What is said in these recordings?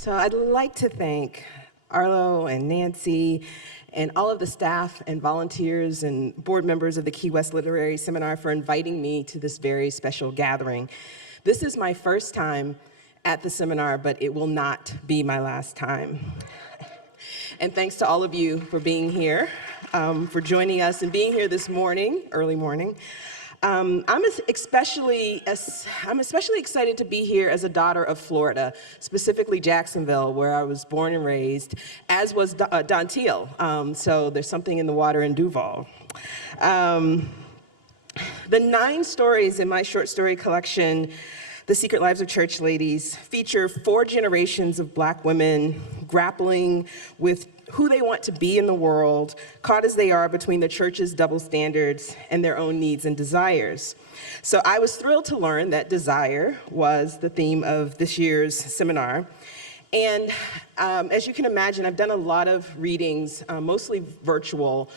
So I'd like to thank Arlo and Nancy and all of the staff and volunteers and board members of the Key West Literary Seminar for inviting me to this very special gathering. This is my first time at the seminar, but it will not be my last time. And thanks to all of you for being here, for joining us and being here this morning, early morning. I'm especially excited to be here as a daughter of Florida, specifically Jacksonville, where I was born and raised, as was Dontiel. So there's something in the water in Duval. The 9 stories in my short story collection, The Secret Lives of Church Ladies, feature 4 generations of Black women grappling with who they want to be in the world, caught as they are between the church's double standards and their own needs and desires. So I was thrilled to learn that desire was the theme of this year's seminar. And as you can imagine, I've done a lot of readings, mostly virtual,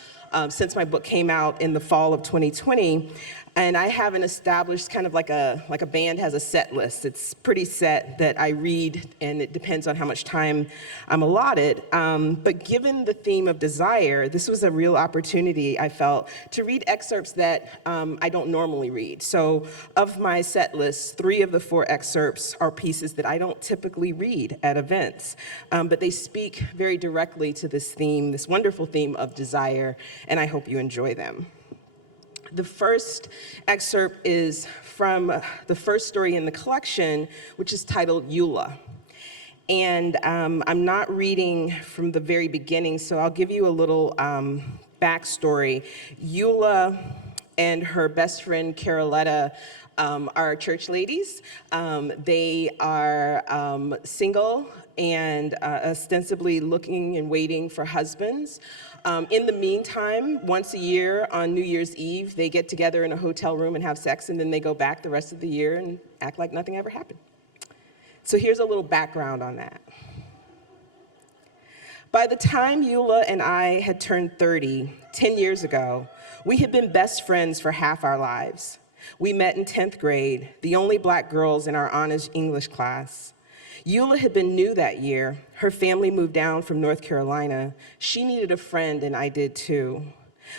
since my book came out in the fall of 2020. And I have an established kind of like a band has a set list. It's pretty set that I read, and it depends on how much time I'm allotted. But given the theme of desire, this was a real opportunity, I felt, to read excerpts that I don't normally read. So of my set list, 3 of the 4 excerpts are pieces that I don't typically read at events. But they speak very directly to this theme, this wonderful theme of desire, and I hope you enjoy them. The first excerpt is from the first story in the collection, which is titled Eula. And I'm not reading from the very beginning, so I'll give you a little backstory. Eula and her best friend, Caroletta, are church ladies. They are single and ostensibly looking and waiting for husbands. In the meantime, once a year on New Year's Eve, they get together in a hotel room and have sex, and then they go back the rest of the year and act like nothing ever happened. So here's a little background on that. By the time Eula and I had turned 30, 10 years ago, we had been best friends for half our lives. We met in 10th grade, the only Black girls in our honors English class. Eula had been new that year. Her family moved down from North Carolina. She needed a friend, and I did too.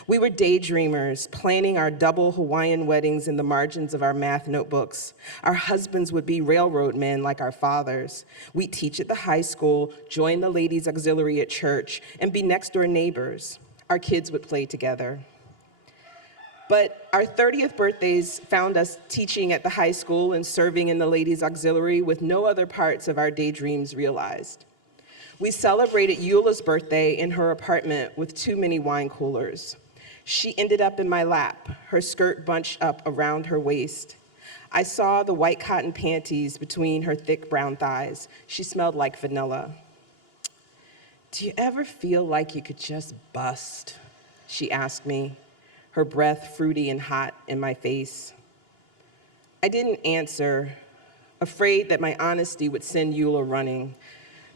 We were daydreamers, planning our double Hawaiian weddings in the margins of our math notebooks. Our husbands would be railroad men like our fathers. We'd teach at the high school, join the ladies' auxiliary at church, and be next-door neighbors. Our kids would play together. But our 30th birthdays found us teaching at the high school and serving in the ladies' auxiliary with no other parts of our daydreams realized. We celebrated Eula's birthday in her apartment with too many wine coolers. She ended up in my lap, her skirt bunched up around her waist. I saw the white cotton panties between her thick brown thighs. She smelled like vanilla. "Do you ever feel like you could just bust?" she asked me, her breath fruity and hot in my face. I didn't answer, afraid that my honesty would send Eula running.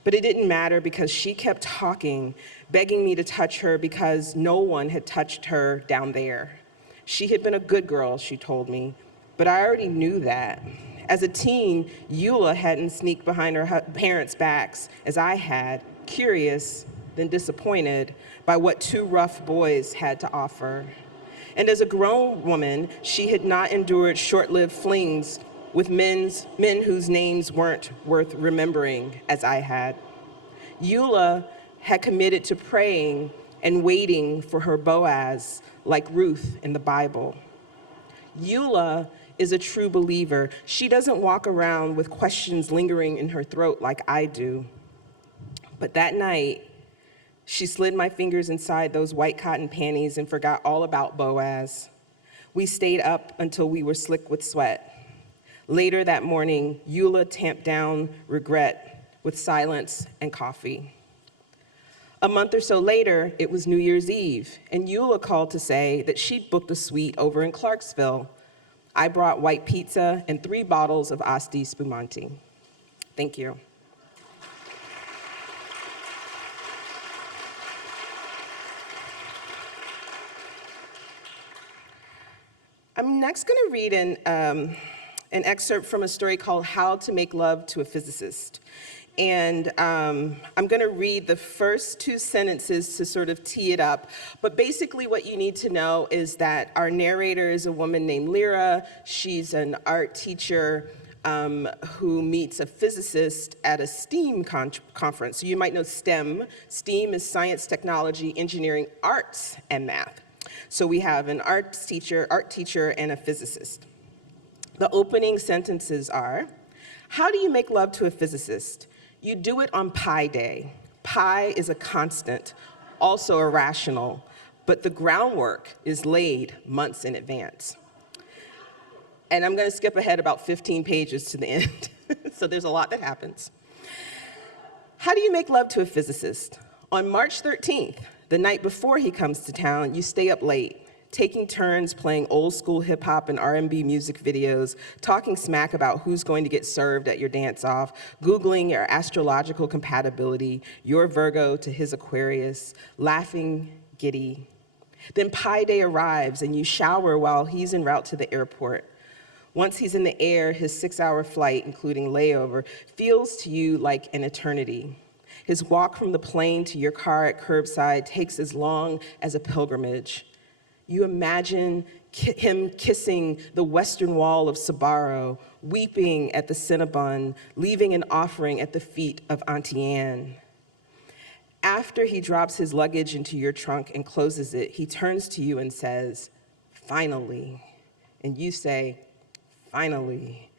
But it didn't matter because she kept talking, begging me to touch her because no one had touched her down there. She had been a good girl, she told me, but I already knew that. As a teen, Eula hadn't sneaked behind her parents' backs as I had, curious, then disappointed by what 2 rough boys had to offer. And as a grown woman, she had not endured short-lived flings with men whose names weren't worth remembering as I had. Eula had committed to praying and waiting for her Boaz, like Ruth in the Bible. Eula is a true believer. She doesn't walk around with questions lingering in her throat like I do. But that night, she slid my fingers inside those white cotton panties and forgot all about Boaz. We stayed up until we were slick with sweat. Later that morning, Eula tamped down regret with silence and coffee. A month or so later, it was New Year's Eve, and Eula called to say that she'd booked a suite over in Clarksville. I brought white pizza and 3 bottles of Asti Spumante. Thank you. I'm next going to read an excerpt from a story called How to Make Love to a Physicist. And I'm going to read the first two sentences to sort of tee it up. But basically what you need to know is that our narrator is a woman named Lyra. She's an art teacher who meets a physicist at a STEAM conference. So you might know STEM. STEAM is science, technology, engineering, arts, and math. So we have an art teacher, and a physicist. The opening sentences are, how do you make love to a physicist? You do it on Pi Day. Pi is a constant, also irrational, but the groundwork is laid months in advance. And I'm going to skip ahead about 15 pages to the end, so there's a lot that happens. How do you make love to a physicist? On March 13th, the night before he comes to town, you stay up late, taking turns playing old school hip hop and R&B music videos, talking smack about who's going to get served at your dance off, Googling your astrological compatibility, your Virgo to his Aquarius, laughing, giddy. Then Pi Day arrives and you shower while he's en route to the airport. Once he's in the air, his 6-hour flight, including layover, feels to you like an eternity. His walk from the plane to your car at curbside takes as long as a pilgrimage. You imagine him kissing the western wall of Sbarro, weeping at the Cinnabon, leaving an offering at the feet of Auntie Anne. After he drops his luggage into your trunk and closes it, he turns to you and says, finally. And you say, finally.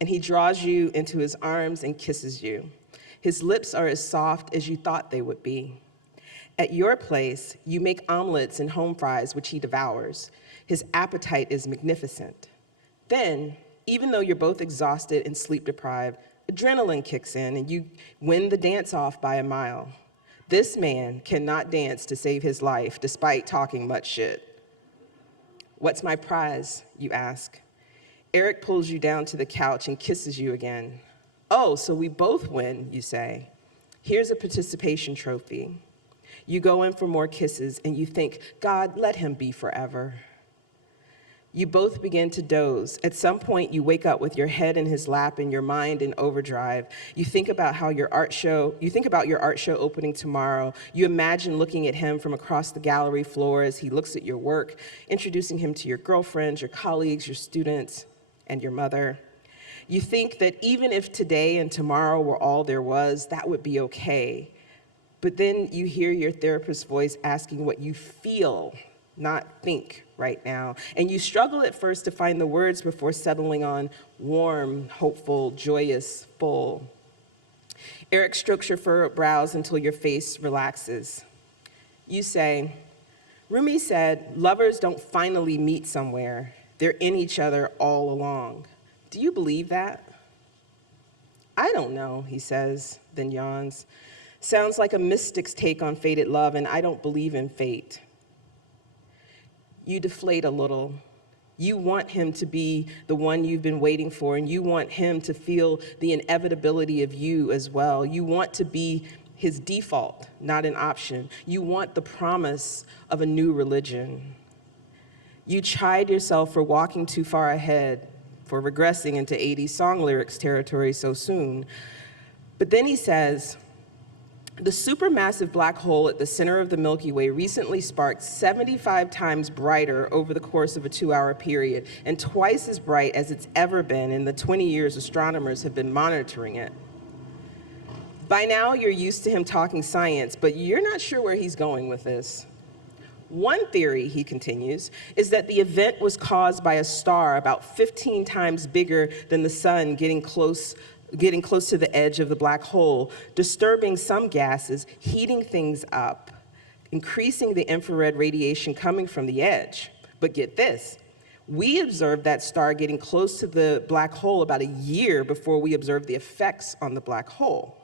And he draws you into his arms and kisses you. His lips are as soft as you thought they would be. At your place, you make omelets and home fries, which he devours. His appetite is magnificent. Then, even though you're both exhausted and sleep-deprived, adrenaline kicks in and you win the dance-off by a mile. This man cannot dance to save his life, despite talking much shit. What's my prize, you ask? Eric pulls you down to the couch and kisses you again. Oh, so we both win, you say. Here's a participation trophy. You go in for more kisses and you think, God, let him be forever. You both begin to doze. At some point, you wake up with your head in his lap and your mind in overdrive. You think about your art show opening tomorrow. You imagine looking at him from across the gallery floor as he looks at your work, introducing him to your girlfriends, your colleagues, your students, and your mother. You think that even if today and tomorrow were all there was, that would be okay. But then you hear your therapist's voice asking what you feel, not think right now. And you struggle at first to find the words before settling on warm, hopeful, joyous, full. Eric strokes your furrowed brows until your face relaxes. You say, Rumi said, lovers don't finally meet somewhere. They're in each other all along. Do you believe that? I don't know, he says, then yawns. Sounds like a mystic's take on fated love, and I don't believe in fate. You deflate a little. You want him to be the one you've been waiting for, and you want him to feel the inevitability of you as well. You want to be his default, not an option. You want the promise of a new religion. You chide yourself for walking too far ahead, for regressing into 80s song lyrics territory so soon. But then he says, the supermassive black hole at the center of the Milky Way recently sparked 75 times brighter over the course of a 2-hour period, and twice as bright as it's ever been in the 20 years astronomers have been monitoring it. By now, you're used to him talking science, but you're not sure where he's going with this. One theory, he continues, is that the event was caused by a star about 15 times bigger than the sun getting close to the edge of the black hole, disturbing some gases, heating things up, increasing the infrared radiation coming from the edge. But get this, we observed that star getting close to the black hole about a year before we observed the effects on the black hole.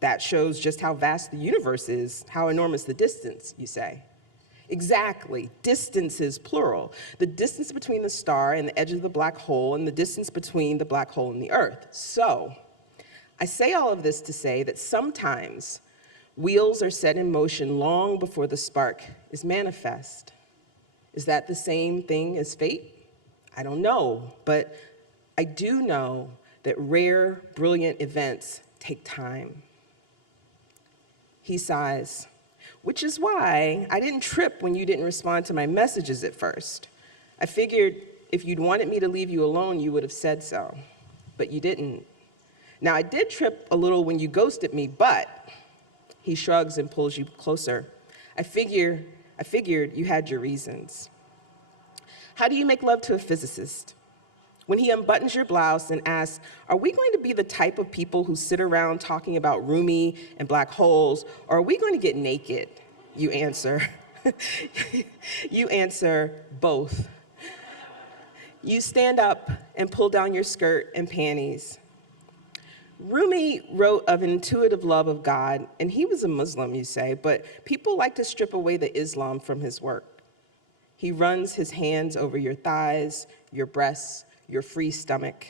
That shows just how vast the universe is, how enormous the distance, you say. Exactly, distance is plural. The distance between the star and the edge of the black hole and the distance between the black hole and the Earth. So, I say all of this to say that sometimes wheels are set in motion long before the spark is manifest. Is that the same thing as fate? I don't know, but I do know that rare, brilliant events take time. He sighs, which is why I didn't trip when you didn't respond to my messages at first. I figured if you'd wanted me to leave you alone, you would have said so, but you didn't. Now, I did trip a little when you ghosted me, but he shrugs and pulls you closer. I figured you had your reasons. How do you make love to a physicist? When he unbuttons your blouse and asks, are we going to be the type of people who sit around talking about Rumi and black holes, or are we going to get naked? You answer. You answer, both. You stand up and pull down your skirt and panties. Rumi wrote of an intuitive love of God, and he was a Muslim, you say, but people like to strip away the Islam from his work. He runs his hands over your thighs, your breasts, your free stomach.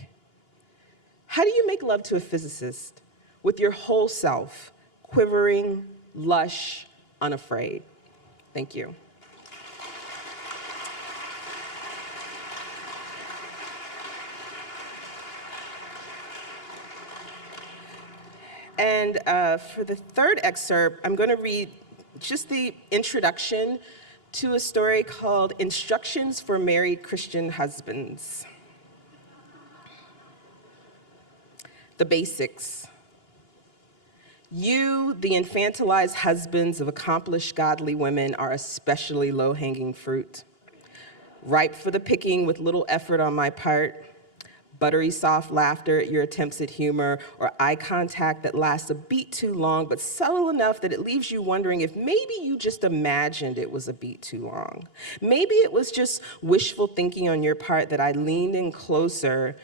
How do you make love to a physicist? With your whole self, quivering, lush, unafraid. Thank you. And for the third excerpt, I'm going to read just the introduction to a story called Instructions for Married Christian Husbands. The basics. You, the infantilized husbands of accomplished godly women, are especially low-hanging fruit, ripe for the picking with little effort on my part. Buttery soft laughter at your attempts at humor, or eye contact that lasts a beat too long, but subtle enough that it leaves you wondering if maybe you just imagined it was a beat too long. Maybe it was just wishful thinking on your part that I leaned in closer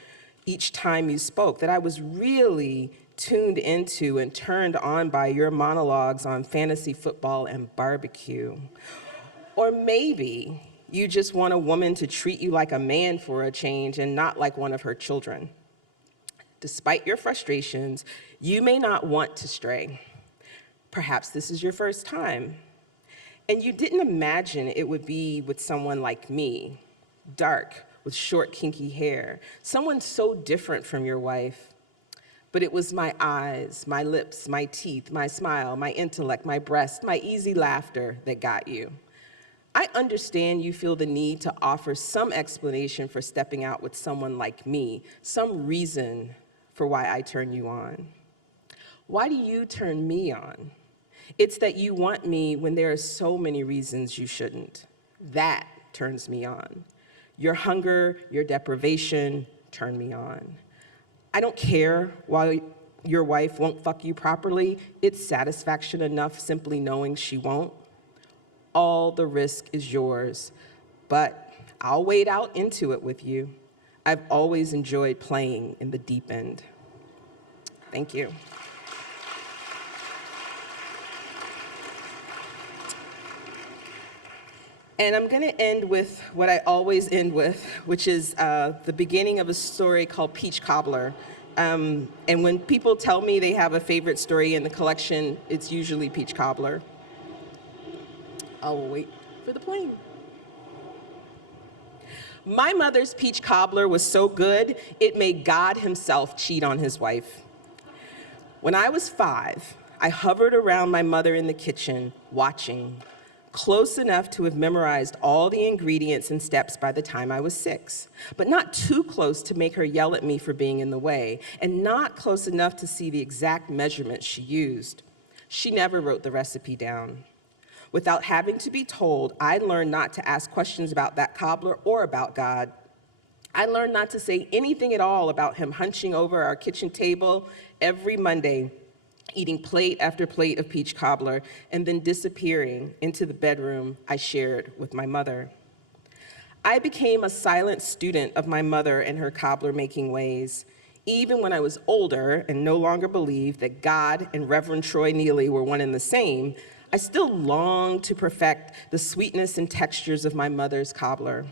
each time you spoke, that I was really tuned into and turned on by your monologues on fantasy football and barbecue. Or maybe you just want a woman to treat you like a man for a change and not like one of her children. Despite your frustrations, you may not want to stray. Perhaps this is your first time. And you didn't imagine it would be with someone like me, dark, with short, kinky hair, someone so different from your wife. But it was my eyes, my lips, my teeth, my smile, my intellect, my breast, my easy laughter that got you. I understand you feel the need to offer some explanation for stepping out with someone like me, some reason for why I turn you on. Why do you turn me on? It's that you want me when there are so many reasons you shouldn't. That turns me on. Your hunger, your deprivation turn me on. I don't care why your wife won't fuck you properly. It's satisfaction enough simply knowing she won't. All the risk is yours, but I'll wade out into it with you. I've always enjoyed playing in the deep end. Thank you. And I'm going to end with what I always end with, which is the beginning of a story called Peach Cobbler. And when people tell me they have a favorite story in the collection, it's usually Peach Cobbler. I'll wait for the plane. My mother's peach cobbler was so good, it made God himself cheat on his wife. When I was 5, I hovered around my mother in the kitchen, watching, close enough to have memorized all the ingredients and steps by the time I was 6, but not too close to make her yell at me for being in the way, and not close enough to see the exact measurements she used. She never wrote the recipe down. Without having to be told, I learned not to ask questions about that cobbler or about God. I learned not to say anything at all about him hunching over our kitchen table every Monday, eating plate after plate of peach cobbler, and then disappearing into the bedroom I shared with my mother. I became a silent student of my mother and her cobbler-making ways. Even when I was older and no longer believed that God and Reverend Troy Neely were one and the same, I still longed to perfect the sweetness and textures of my mother's cobbler.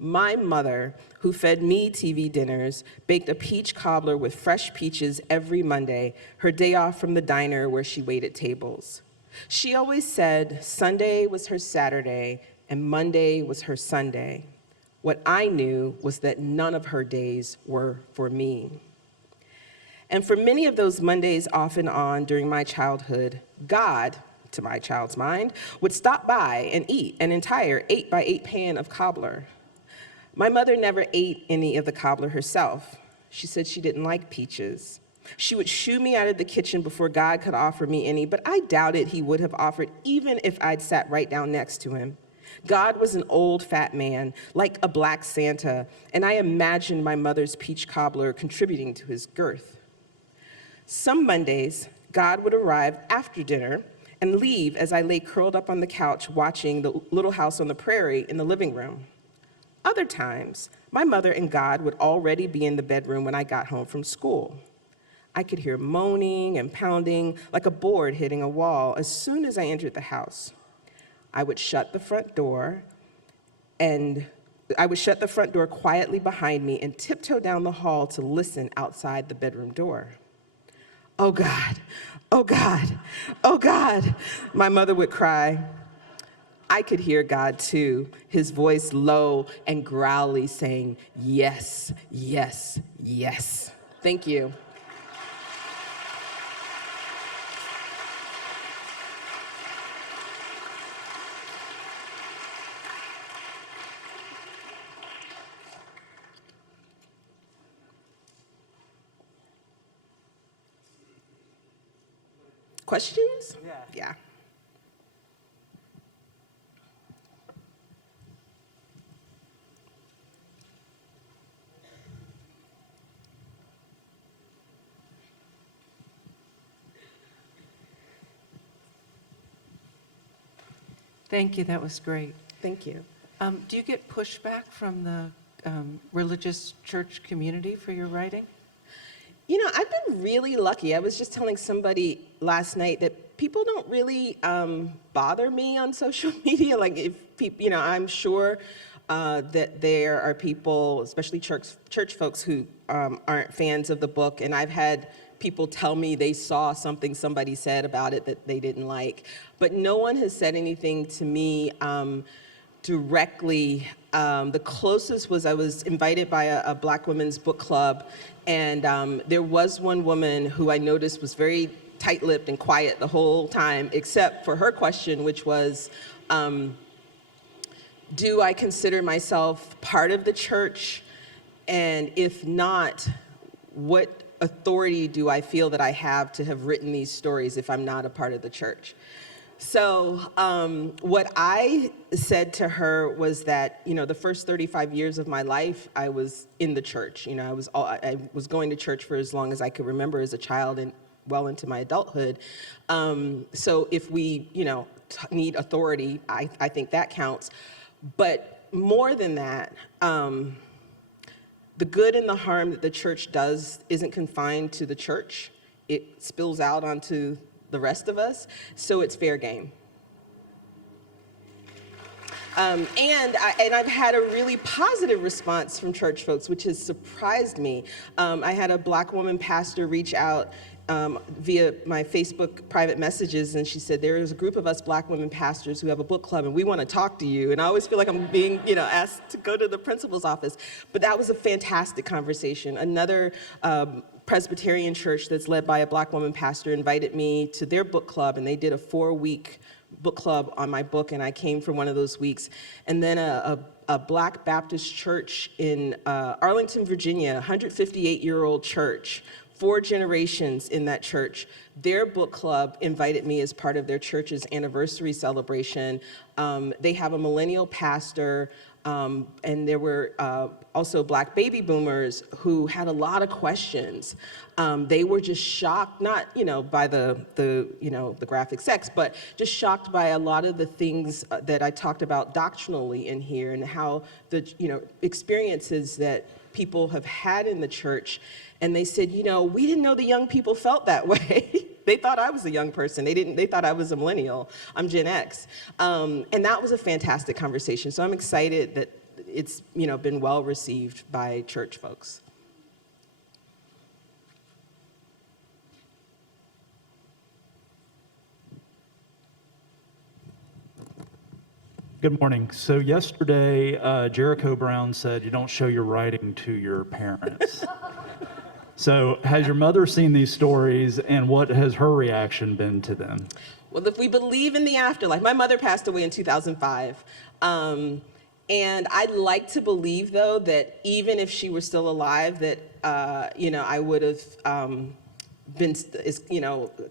My mother, who fed me TV dinners, baked a peach cobbler with fresh peaches every Monday, her day off from the diner where she waited tables. She always said Sunday was her Saturday and Monday was her Sunday. What I knew was that none of her days were for me. And for many of those Mondays off and on during my childhood, God, to my child's mind, would stop by and eat an entire 8x8 pan of Cobbler. My mother never ate any of the Cobbler herself. She said she didn't like peaches. She would shoo me out of the kitchen before God could offer me any, but I doubted he would have offered even if I'd sat right down next to him. God was an old fat man, like a black Santa, and I imagined my mother's peach cobbler contributing to his girth. Some Mondays, God would arrive after dinner and leave as I lay curled up on the couch watching the Little House on the Prairie in the living room. Other times, my mother and God would already be in the bedroom when I got home from school. I could hear moaning and pounding like a board hitting a wall as soon as I entered the house. I would shut the front door quietly behind me and tiptoe down the hall to listen outside the bedroom door. "Oh God, oh God, oh God," my mother would cry. I could hear God too, his voice low and growly saying, "Yes, yes, yes." Thank you. Questions? Yeah. Thank you, that was great. Thank you. Do you get pushback from the religious church community for your writing? You know, I've been really lucky. I was just telling somebody last night that people don't really bother me on social media. Like, if people, I'm sure that there are people, especially church folks, who aren't fans of the book. And I've had people tell me they saw something somebody said about it that they didn't like. But no one has said anything to me directly. The closest was I was invited by a Black women's book club, and there was one woman who I noticed was very tight-lipped and quiet the whole time, except for her question, which was, do I consider myself part of the church? And if not, what authority do I feel that I have to have written these stories if I'm not a part of the church? So what I said to her was that, the first 35 years of my life, I was in the church. I was going to church for as long as I could remember as a child and well into my adulthood. So if we, need authority, I think that counts. But more than that, the good and the harm that the church does isn't confined to the church. It spills out onto the rest of us, so it's fair game. And I've had a really positive response from church folks, which has surprised me. I had a Black woman pastor reach out via my Facebook private messages, and she said, there is a group of us Black women pastors who have a book club, and we want to talk to you. And I always feel like I'm being, asked to go to the principal's office. But that was a fantastic conversation. Another Presbyterian church that's led by a Black woman pastor invited me to their book club, and they did a 4-week book club on my book, and I came for one of those weeks. And then a Black Baptist church in Arlington, Virginia, 158-year-old church, 4 generations in that church. Their book club invited me as part of their church's anniversary celebration. They have a millennial pastor, and there were also Black baby boomers who had a lot of questions. They were just shocked, not by the graphic sex, but just shocked by a lot of the things that I talked about doctrinally in here, and how the experiences that people have had in the church. And they said, we didn't know the young people felt that way. They thought I was a young person. They thought I was a millennial. I'm Gen X. And that was a fantastic conversation. So I'm excited that it's, been well received by church folks. Good morning. So yesterday, Jericho Brown said, you don't show your writing to your parents. So has your mother seen these stories, and what has her reaction been to them? Well, if we believe in the afterlife, my mother passed away in 2005. And I'd like to believe, though, that even if she were still alive, that, I would have been,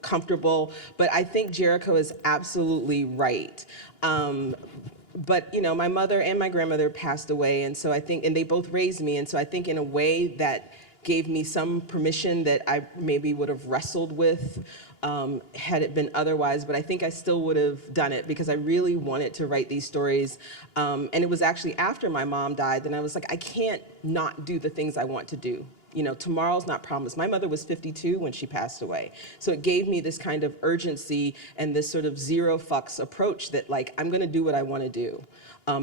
comfortable. But I think Jericho is absolutely right. But my mother and my grandmother passed away, and so I think, and they both raised me, and so I think in a way that gave me some permission that I maybe would have wrestled with had it been otherwise, but I think I still would have done it because I really wanted to write these stories. And it was actually after my mom died that I was like, I can't not do the things I want to do. Tomorrow's not promised. My mother was 52 when she passed away. So it gave me this kind of urgency and this sort of zero fucks approach that, like, I'm gonna do what I wanna do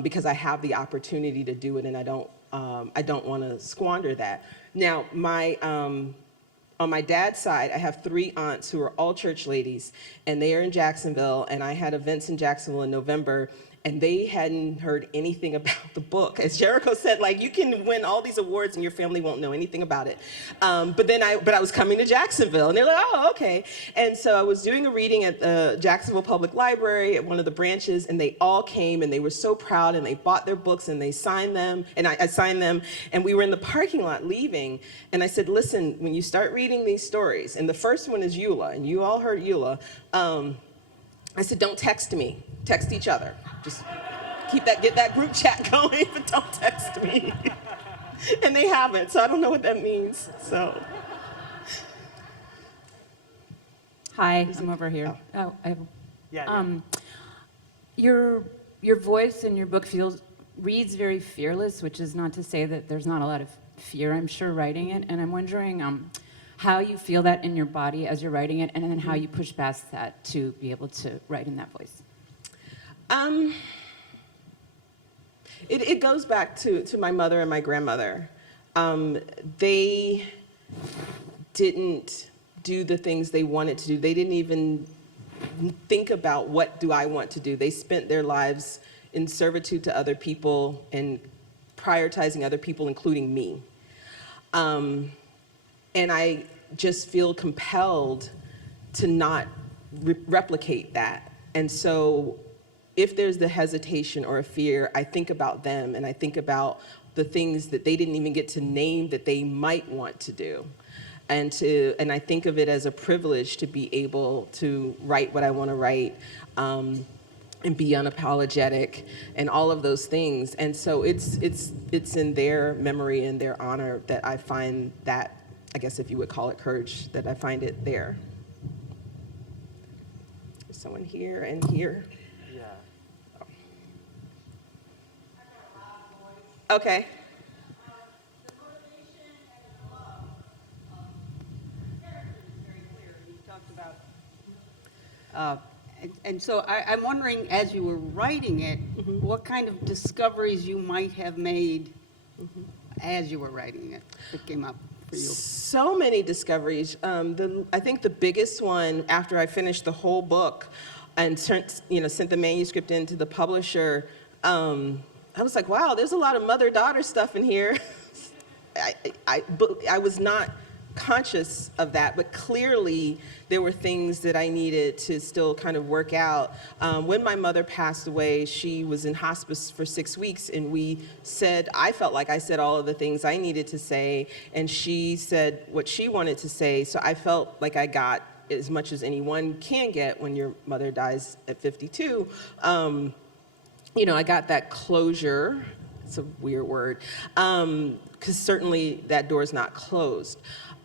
because I have the opportunity to do it, and I don't wanna squander that. Now, on my dad's side, I have 3 aunts who are all church ladies, and they are in Jacksonville, and I had events in Jacksonville in November, and they hadn't heard anything about the book. As Jericho said, like, you can win all these awards and your family won't know anything about it. But I was coming to Jacksonville, and they're like, oh, okay. And so I was doing a reading at the Jacksonville Public Library at one of the branches, and they all came, and they were so proud, and they bought their books, and they signed them, and I signed them, and we were in the parking lot leaving, and I said, listen, when you start reading these stories, and the first one is Eula, and you all heard Eula, I said, don't text me, text each other. Just get that group chat going, but don't text me. And they haven't, so I don't know what that means, so. Hi, I'm over here. Oh. I have, Yeah. your voice in your book reads very fearless, which is not to say that there's not a lot of fear, I'm sure, writing it. And I'm wondering how you feel that in your body as you're writing it, and then how you push past that to be able to write in that voice. It goes back to my mother and my grandmother. They didn't do the things they wanted to do. They didn't even think about what do I want to do. They spent their lives in servitude to other people and prioritizing other people, including me. And I just feel compelled to not replicate that. And so if there's the hesitation or a fear, I think about them, and I think about the things that they didn't even get to name that they might want to do. And I think of it as a privilege to be able to write what I want to write, and be unapologetic, and all of those things. And so it's in their memory and their honor that I find that, I guess if you would call it courage, that I find it there. There's someone here and here. Okay. The motivation and the love of the character is very clear. You talked about, and so I'm wondering, as you were writing it, what kind of discoveries you might have made as you were writing it that came up for you. So many discoveries. I think the biggest one after I finished the whole book and sent the manuscript into the publisher. I was like, wow, there's a lot of mother-daughter stuff in here. I was not conscious of that, but clearly there were things that I needed to still kind of work out. When my mother passed away, she was in hospice for 6 weeks, and I felt like I said all of the things I needed to say, and she said what she wanted to say, so I felt like I got as much as anyone can get when your mother dies at 52. I got that closure. It's a weird word, because certainly that door is not closed.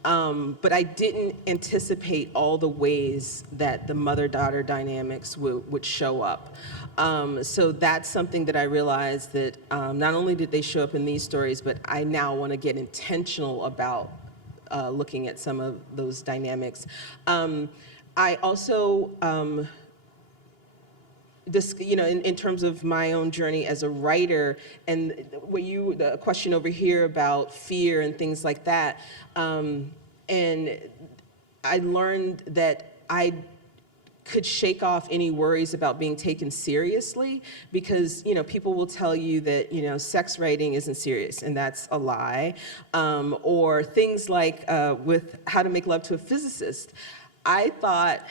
But I didn't anticipate all the ways that the mother-daughter dynamics would show up. So that's something that I realized that not only did they show up in these stories, but I now want to get intentional about looking at some of those dynamics. I also, in terms of my own journey as a writer, and the question over here about fear and things like that, and I learned that I could shake off any worries about being taken seriously, because people will tell you that sex writing isn't serious, and that's a lie, or things like with How to Make Love to a Physicist. I thought,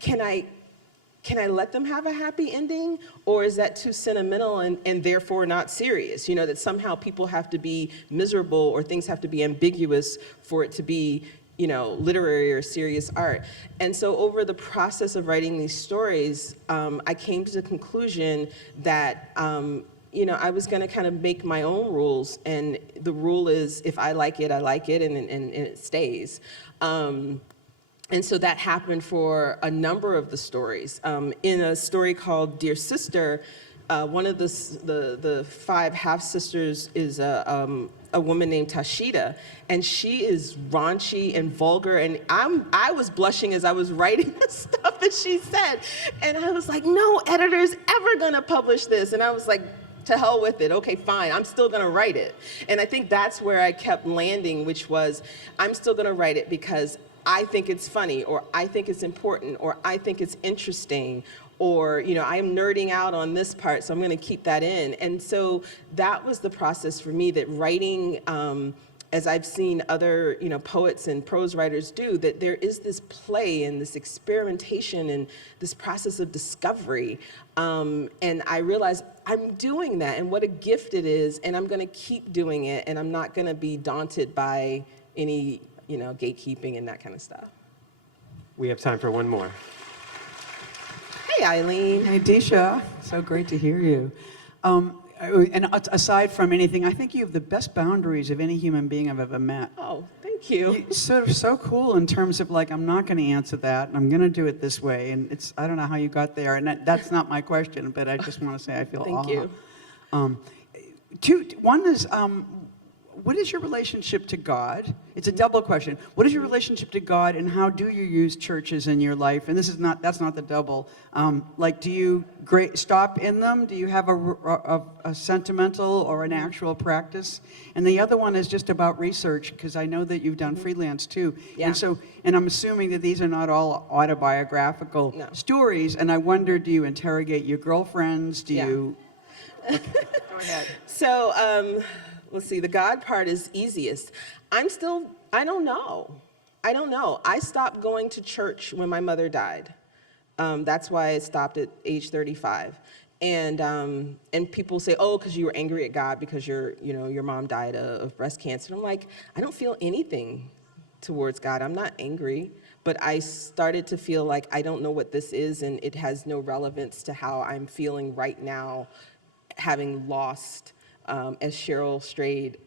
can I let them have a happy ending, or is that too sentimental and therefore not serious? That somehow people have to be miserable or things have to be ambiguous for it to be literary or serious art. And so over the process of writing these stories, I came to the conclusion that I was going to kind of make my own rules, and the rule is, if I like it, and it stays. And so that happened for a number of the stories. In a story called Dear Sister, one of the five half-sisters is a woman named Tashida, and she is raunchy and vulgar, and I was blushing as I was writing the stuff that she said, and I was like, no editor's ever gonna publish this, and I was like, to hell with it, okay, fine, I'm still gonna write it. And I think that's where I kept landing, which was, I'm still gonna write it because I think it's funny, or I think it's important, or I think it's interesting, or I'm nerding out on this part, so I'm going to keep that in. And so that was the process for me, that writing, as I've seen other poets and prose writers do, that there is this play and this experimentation and this process of discovery. And I realized I'm doing that, and what a gift it is, and I'm going to keep doing it, and I'm not going to be daunted by any gatekeeping and that kind of stuff. We have time for one more. Hey, Eileen. Hey, Deesha, so great to hear you. And aside from anything, I think you have the best boundaries of any human being I've ever met. Oh, thank you. So cool in terms of like, I'm not going to answer that, and I'm going to do it this way. And I don't know how you got there, and that's not my question, but I just want to say I feel Thank you. One is, what is your relationship to God? It's a double question. What is your relationship to God, and how do you use churches in your life? And that's not the double. Do you stop in them? Do you have a sentimental or an actual practice? And the other one is just about research, because I know that you've done freelance too. Yeah. And I'm assuming that these are not all autobiographical stories. And I wonder, do you interrogate your girlfriends? Do you? Okay, go ahead. So, let's see, the God part is easiest. I don't know. I stopped going to church when my mother died. That's why I stopped at age 35. And people say, oh, because you were angry at God because your mom died of breast cancer. And I'm like, I don't feel anything towards God. I'm not angry. But I started to feel like I don't know what this is, and it has no relevance to how I'm feeling right now, having lost, as Cheryl Strayed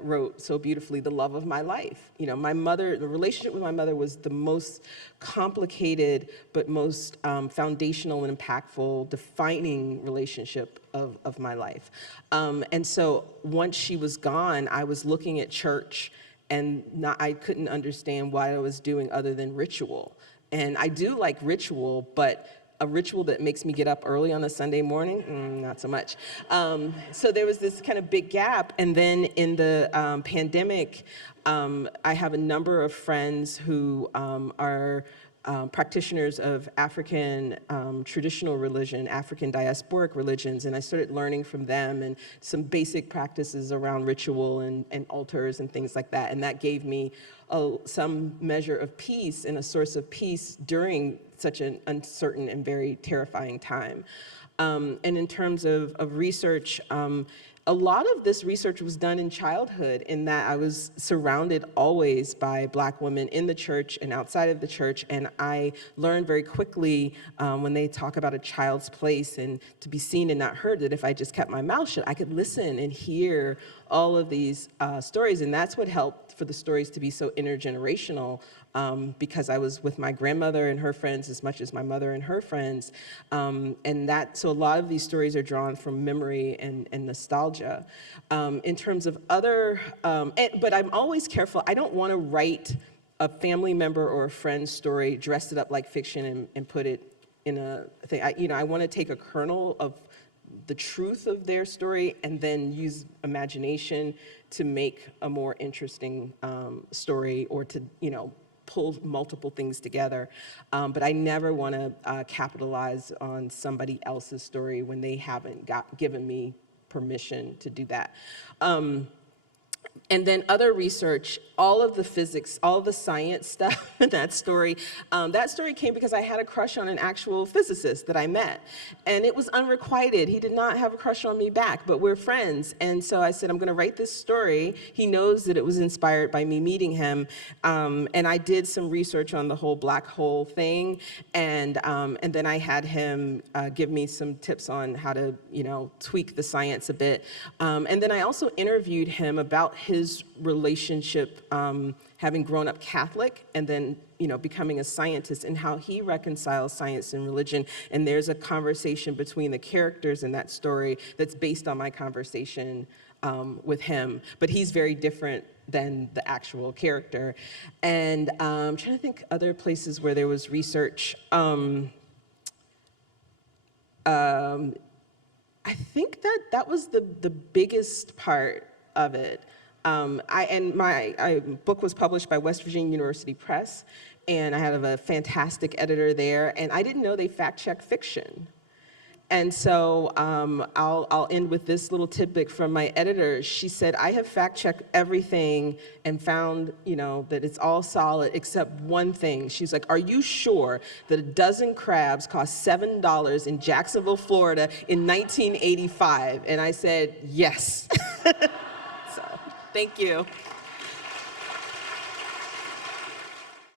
wrote so beautifully, the love of my life. The relationship with my mother was the most complicated, but most foundational and impactful, defining relationship of my life. And so once she was gone, I was looking at church, and I couldn't understand what I was doing other than ritual. And I do like ritual, but a ritual that makes me get up early on a Sunday morning, not so much. So there was this kind of big gap. And then in the pandemic, I have a number of friends who are practitioners of African traditional religion, African diasporic religions, and I started learning from them and some basic practices around ritual and altars and things like that. And that gave me some measure of peace and a source of peace during such an uncertain and very terrifying time. And in terms of research, a lot of this research was done in childhood, in that I was surrounded always by Black women in the church and outside of the church, and I learned very quickly when they talk about a child's place and to be seen and not heard, that if I just kept my mouth shut, I could listen and hear all of these stories, and that's what helped for the stories to be so intergenerational, because I was with my grandmother and her friends as much as my mother and her friends, so a lot of these stories are drawn from memory and nostalgia. In terms of other, but I'm always careful. I don't want to write a family member or a friend's story, dress it up like fiction, and put it in a thing. I want to take a kernel of the truth of their story and then use imagination to make a more interesting story, or to pull multiple things together. But I never want to capitalize on somebody else's story when they haven't given me permission to do that. And then other research, all of the physics, all of the science stuff in that story came because I had a crush on an actual physicist that I met. And it was unrequited. He did not have a crush on me back, but we're friends. And so I said, I'm going to write this story. He knows that it was inspired by me meeting him. And I did some research on the whole black hole thing. And then I had him give me some tips on how to, tweak the science a bit. And then I also interviewed him about his relationship, having grown up Catholic and then, becoming a scientist, and how he reconciles science and religion. And there's a conversation between the characters in that story that's based on my conversation with him. But he's very different than the actual character. And I'm trying to think other places where there was research. I think that was the biggest part of it. My book was published by West Virginia University Press, and I had a fantastic editor there, and I didn't know they fact-check fiction. And so I'll end with this little tidbit from my editor. She said, I have fact-checked everything and found, that it's all solid except one thing. She's like, are you sure that a dozen crabs cost $7 in Jacksonville, Florida in 1985? And I said, yes. So, thank you.